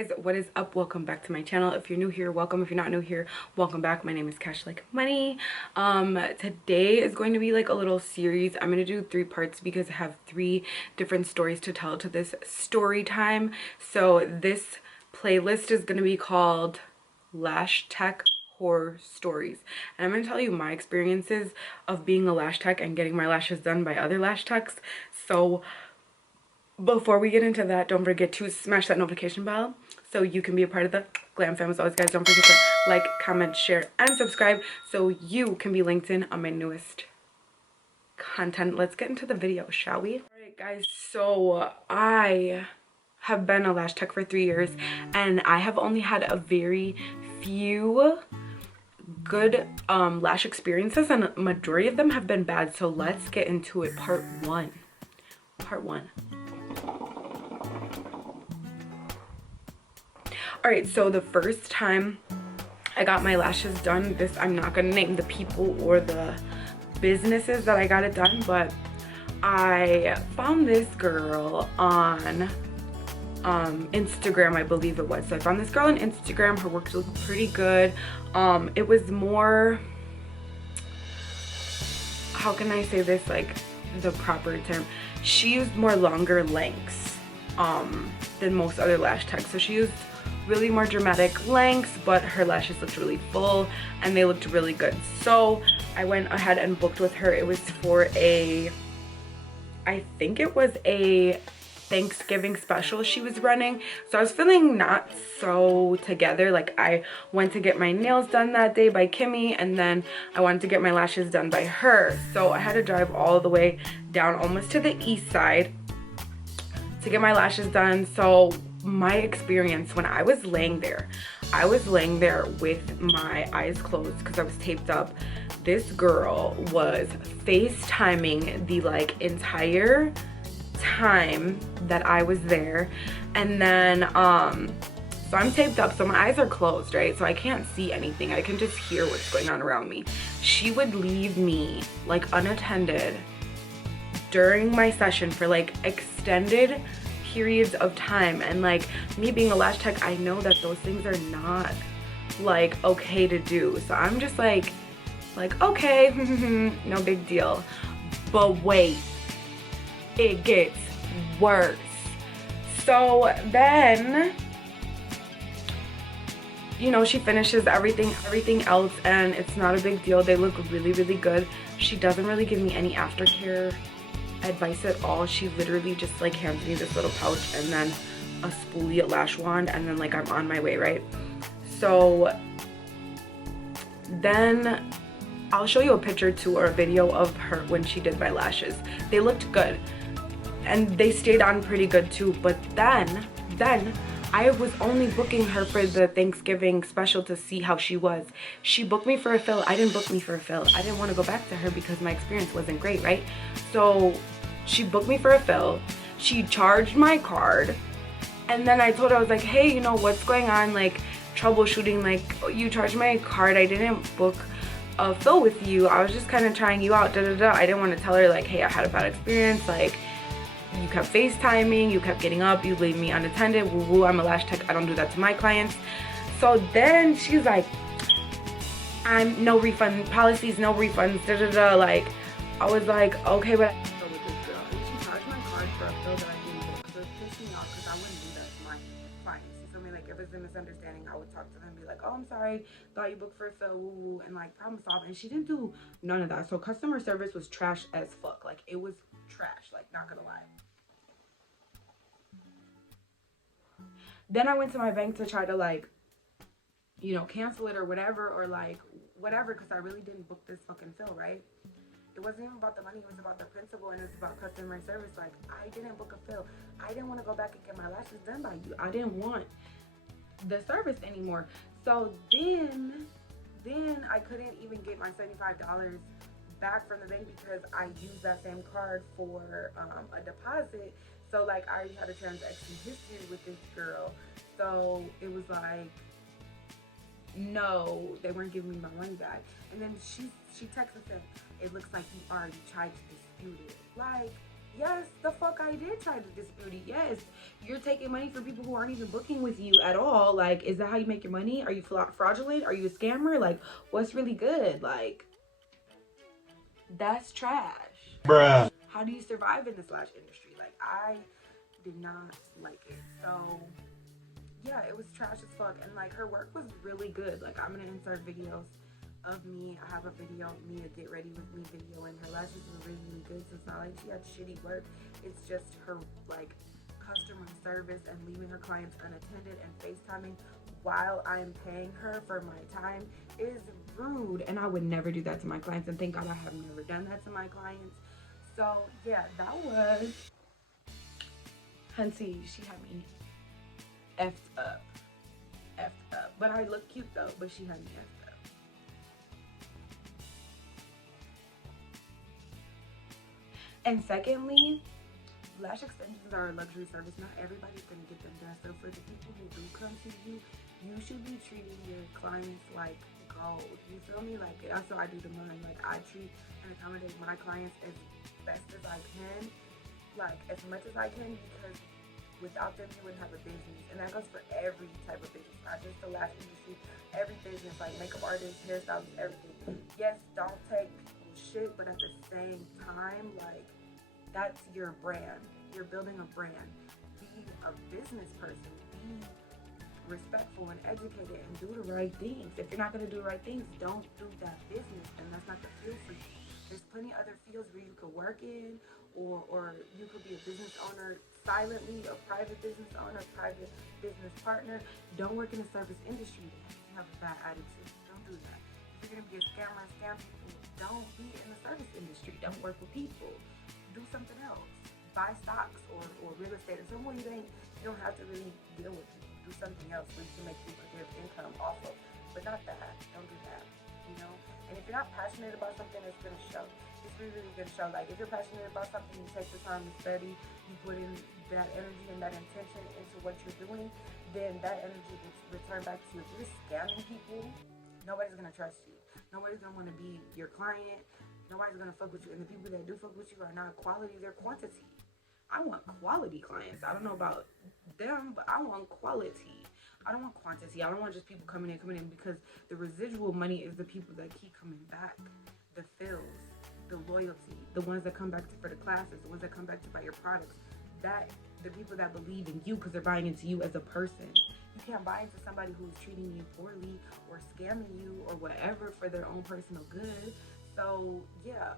guys, what is up? Welcome back to my channel. If you're new here, welcome. If you're not new here, welcome back. My name is Cash Like Money. Today is going to be like a little series. I'm going to do 3 parts because I have 3 different stories to tell to this story time. So this playlist is going to be called Lash Tech Horror Stories, and I'm going to tell you my experiences of being a lash tech and getting my lashes done by other lash techs. So before we get into that, don't forget to smash that notification bell so you can be a part of the Glam Fam. As always, guys, don't forget to like, comment, share, and subscribe so you can be linked in on my newest content. Let's get into the video, shall we? Alright guys, so I have been a lash tech for 3 years and I have only had a very few good lash experiences, and a majority of them have been bad. So let's get into it. Part one. All right, so the first time I got my lashes done, this, I'm not gonna name the people or the businesses that I got it done, but I found this girl on Instagram, I believe it was. So I found this girl on Instagram. Her work looked pretty good. It was more, how can I say this, like the proper term, she used more longer lengths than most other lash techs. So she used really more dramatic lengths, but her lashes looked really full and they looked really good. So I went ahead and booked with her. It was for a, I think it was a Thanksgiving special she was running. So I was feeling not so together. Like, I went to get my nails done that day by Kimmy, and then I wanted to get my lashes done by her. So I had to drive all the way down almost to the east side to get my lashes done. So my experience when I was laying there with my eyes closed because I was taped up. This girl was FaceTiming the like entire time that I was there, and then so I'm taped up, so my eyes are closed, right? So I can't see anything. I can just hear what's going on around me. She would leave me like unattended during my session for like extended periods of time, and like me being a lash tech, I know that those things are not like okay to do. So I'm just like okay, no big deal. But wait, it gets worse. So then, you know, she finishes everything else, and it's not a big deal. They look really good. She doesn't really give me any aftercare advice at all. She literally just like hands me this little pouch and then a spoolie lash wand, and then like I'm on my way, right? So then I'll show you a picture too, or a video of her when she did my lashes. They looked good and they stayed on pretty good too. But then I was only booking her for the Thanksgiving special to see how she was. She booked me for a fill. I didn't book me for a fill. I didn't want to go back to her because my experience wasn't great, right? So she booked me for a fill. She charged my card, and then I told her, I was like, hey, you know what's going on, like troubleshooting, like you charged my card, I didn't book a fill with you, I was just kind of trying you out, I didn't want to tell her like, hey, I had a bad experience, like you kept FaceTiming, you kept getting up, you leave me unattended, woo woo, I'm a lash tech, I don't do that to my clients. So then she's like, I'm no refund policies, no refunds, like I was like, okay, but with this girl, and she charged my card for a fill that I didn't book. So it pissed me off because I wouldn't do that to my clients. You feel me? Like, if it's a misunderstanding, I would talk to them and be like, oh, I'm sorry, thought you booked for a fill, woo woo, and like problem solve. And she didn't do none of that. So customer service was trash as fuck. Like, it was trash, like, not gonna lie. Then I went to my bank to try to like, you know, cancel it or whatever, because I really didn't book this fucking fill, right? It wasn't even about the money, it was about the principle, and it was about customer service. Like, I didn't book a fill. I didn't want to go back and get my lashes done by you. I didn't want the service anymore. So then I couldn't even get my $75 back from the bank because I used that same card for a deposit. So like, I already had a transaction history with this girl. So it was like, no, they weren't giving me my money back. And then she texted and said, it looks like you already tried to dispute it. Like, Yes, the fuck I did try to dispute it. Yes, you're taking money from people who aren't even booking with you at all. Like, is that how you make your money? Are you fraudulent? Are you a scammer? Like, what's really good? Like, that's trash. Bruh. How do you survive in this lash industry? Like, I did not like it. So yeah, it was trash as fuck. And like, her work was really good. Like, I'm gonna insert videos of me. I have a video of me, a get ready with me video, and her lashes were really, really good. So it's not like she had shitty work. It's just her like customer service and leaving her clients unattended and FaceTiming while I'm paying her for my time is rude. And I would never do that to my clients. And thank God I have never done that to my clients. So yeah, that was Hunty. She had me effed up. Effed up. But I look cute though, but she had me effed up. And secondly, lash extensions are a luxury service. Not everybody's gonna get them done. So for the people who do come to you, you should be treating your clients like gold. You feel me? Like, that's what I do to mine. Like, I treat and accommodate my clients as best as I can, like as much as I can, because without them you wouldn't have a business. And that goes for every type of business, not just the lash industry. Every business, like makeup artists, hairstylists, everything. Yes, don't take people's shit, but at the same time, like, that's your brand. You're building a brand. Be a business person. Be respectful and educated and do the right things. If you're not going to do the right things, don't do that business, and that's not the field for you. There's plenty of other fields where you could work in, or you could be a business owner silently, a private business owner, private business partner. Don't work in the service industry if you have a bad attitude. Don't do that. If you're going to be a scammer and scam people, don't be in the service industry. Don't work with people. Do something else. Buy stocks or real estate or somewhere you don't have to really deal with people. Do something else where you can make lucrative income off of. But not that. Don't do that. You know? And if you're not passionate about something, it's going to show. It's really, really going to show. Like, if you're passionate about something, you take the time to study, you put in that energy and that intention into what you're doing, then that energy will return back to you. If you're scamming people, nobody's going to trust you. Nobody's going to want to be your client. Nobody's going to fuck with you. And the people that do fuck with you are not quality, they're quantity. I want quality clients. I don't know about them, but I want quality. I don't want quantity. I don't want just people coming in, because the residual money is the people that keep coming back. The fills, the loyalty, the ones that come back for the classes, the ones that come back to buy your products. That, the people that believe in you because they're buying into you as a person. You can't buy into somebody who's treating you poorly or scamming you or whatever for their own personal good. So yeah,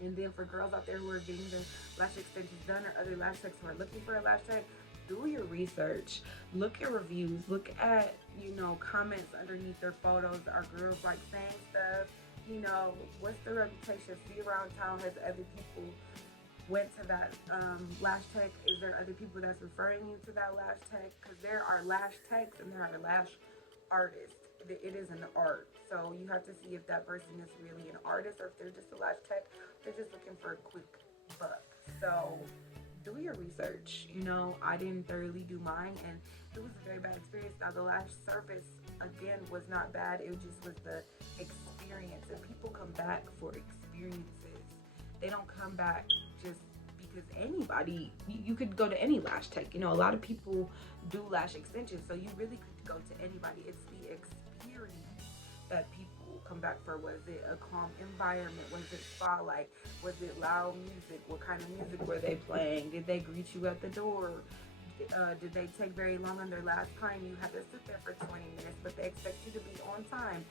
and then for girls out there who are getting their lash extensions done, or other lash techs who are looking for a lash tech, do your research. Look at reviews. Look at, you know, comments underneath their photos. Are girls like saying stuff? You know, what's the reputation? See around town, has other people went to that lash tech? Is there other people that's referring you to that lash tech? Because there are lash techs and there are lash artists. It is an art. So you have to see if that person is really an artist, or if they're just a lash tech, they're just looking for a quick buck. So do your research. You know, I didn't thoroughly do mine, and it was a very bad experience. Now, the lash service, again, was not bad. It just was the experience. And people come back for experiences. They don't come back just because anybody, you could go to any lash tech. You know, a lot of people do lash extensions, so you really could go to anybody. It's the experience that people come back for. Was it a calm environment? Was it spa-like? Was it loud music? What kind of music were they playing? Did they greet you at the door? Did they take very long on their last time? You had to sit there for 20 minutes, but they expect you to be on time.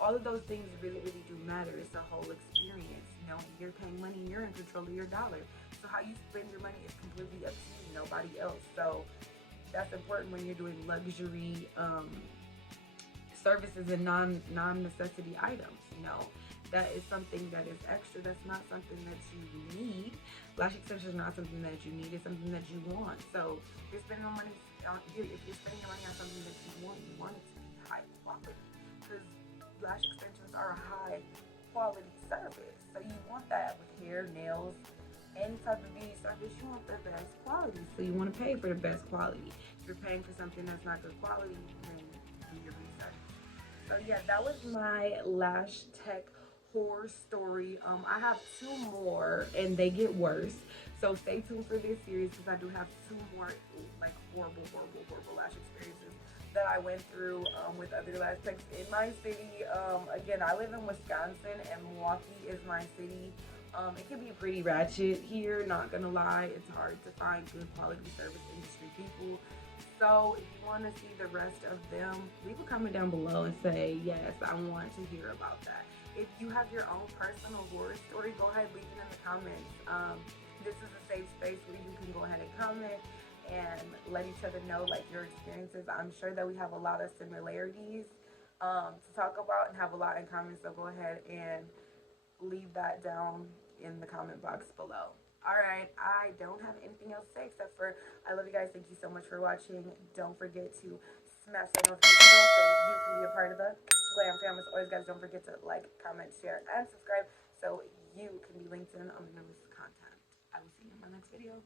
All of those things really, really do matter. It's a whole experience. You know, you're paying money, you're in control of your dollar. So how you spend your money is completely up to you, nobody else. So that's important when you're doing luxury services and non-necessity items. You know, that is something that is extra. That's not something that you need. Lash extensions is not something that you need. It's something that you want. So if you're spending money on, if you're spending your money on something that you want it to be high quality, because lash extensions are a high quality service. So you want that with hair, nails, any type of beauty service. You want the best quality. So you want to pay for the best quality. If you're paying for something that's not good quality, then do your research. So yeah, that was my lash tech horror story. I have two more and they get worse. So stay tuned for this series because I do have two more like horrible lash experiences that I went through with other lash techs in my city. Again, I live in Wisconsin and Milwaukee is my city. It can be pretty ratchet here, not gonna lie. It's hard to find good quality service industry people. So if you want to see the rest of them, leave a comment down below and say, yes, I want to hear about that. If you have your own personal horror story, go ahead, leave it in the comments. This is a safe space where you can go ahead and comment and let each other know like your experiences. I'm sure that we have a lot of similarities to talk about and have a lot in common. So go ahead and leave that down in the comment box below. Alright, I don't have anything else to say except for I love you guys. Thank you so much for watching. Don't forget to smash that notification bell so you can be a part of the Glam Fam. As always, guys, don't forget to like, comment, share, and subscribe so you can be linked in on the newest content. I will see you in my next video.